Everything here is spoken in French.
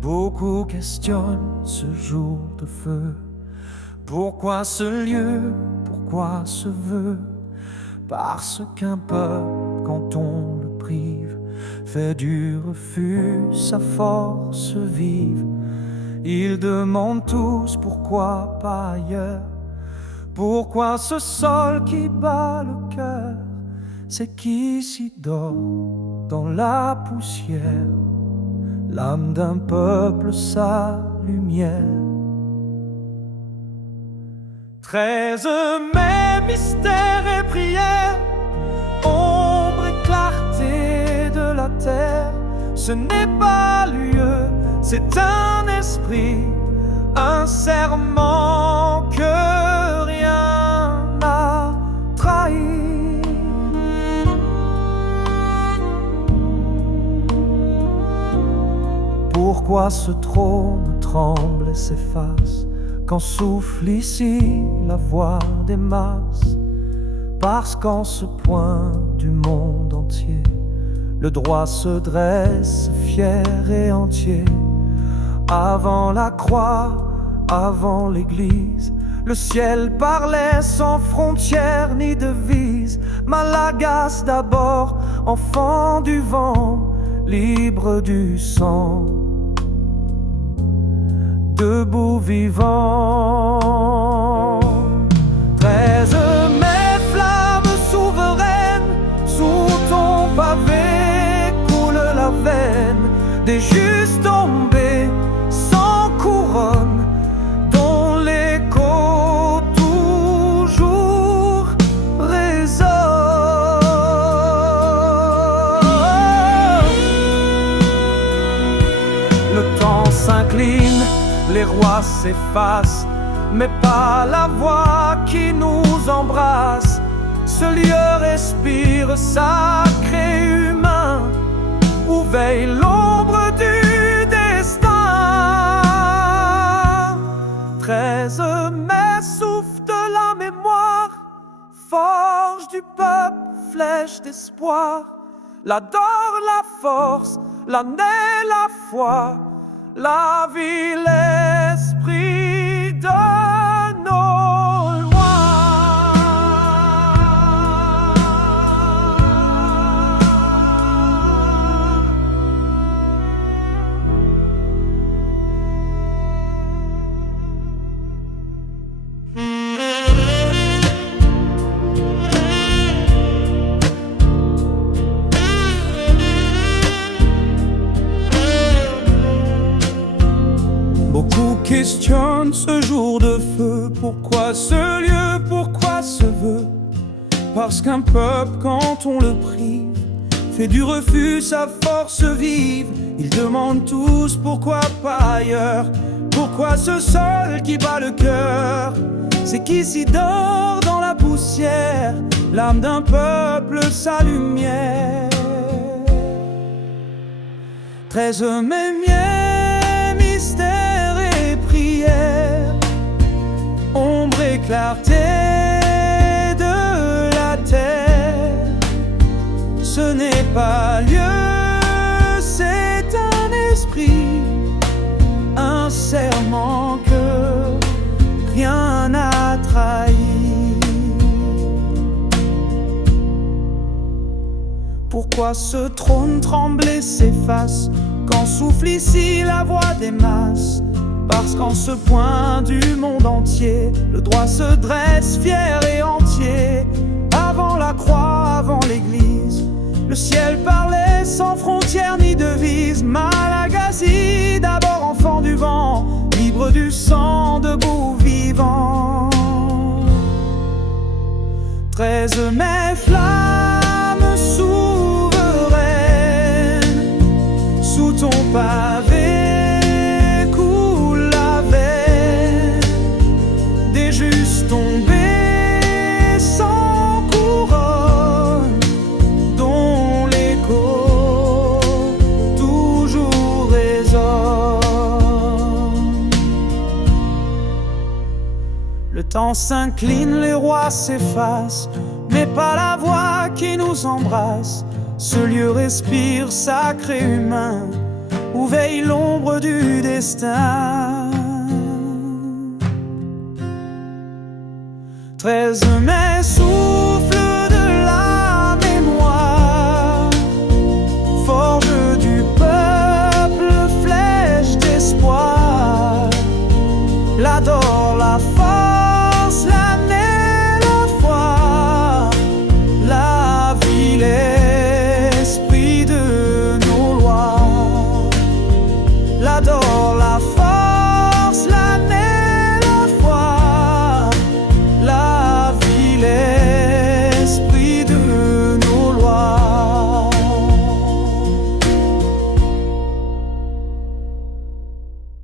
Beaucoup questionnent ce jour de feu. Pourquoi ce lieu, pourquoi ce vœu? Parce qu'un peuple, quand on le prive, fait du refus sa force vive. Ils demandent tous pourquoi pas ailleurs. Pourquoi ce sol qui bat le cœur? C'est qu'ici dort dans la poussière l'âme d'un peuple, sa lumière. 13 mai, mystère et prière, ombre et clarté de la terre. Ce n'est pas lieu, c'est un esprit, un serment que rien n'a trahi. Pourquoi ce trône tremble et s'efface quand souffle ici la voix des masses? Parce qu'en ce point du monde entier, le droit se dresse fier et entier. Avant la croix, avant l'église, le ciel parlait sans frontières ni devise. Malagas d'abord, enfant du vent, libre du sang, debout vivant. 13 mai, flamme souveraine, sous ton pavé coule la veine des justes tombés sans couronne, dont l'écho toujours résonne. Le temps s'incline, les rois s'effacent, mais pas la voix qui nous embrasse. Ce lieu respire sacré humain, où veille l'ombre du destin. 13 mai, souffle de la mémoire, forge du peuple, flèche d'espoir. L'adore la force, l'année la foi, la vie, l'esprit de nos lois. Beaucoup questionnent ce jour de feu. Pourquoi ce lieu, pourquoi ce vœu? Parce qu'un peuple, quand on le prive, fait du refus sa force vive. Ils demandent tous pourquoi pas ailleurs. Pourquoi ce sol qui bat le cœur? C'est qu'ici dort dans la poussière l'âme d'un peuple, sa lumière. 13 mai, mystère et prière, ombre et clarté de la terre. Ce n'est pas lieu, c'est un esprit, un serment que rien n'a trahi. Pourquoi ce trône tremble et s'efface quand souffle ici la voix des masses? Parce qu'en ce point du monde entier, le droit se dresse fier et entier. Avant la croix, avant l'église, le ciel parlait sans frontières ni devise. Malagasy, d'abord enfant du vent, libre du sang, debout vivant. 13 mai, flamme souveraine, sous ton pavé coule la veine des justes tombés sans couronne, dont l'écho toujours résonne. Le temps s'incline, les rois s'effacent, mais pas la voix qui nous embrasse. Ce lieu respire sacré humain, où veille l'ombre du destin. 13 mai sous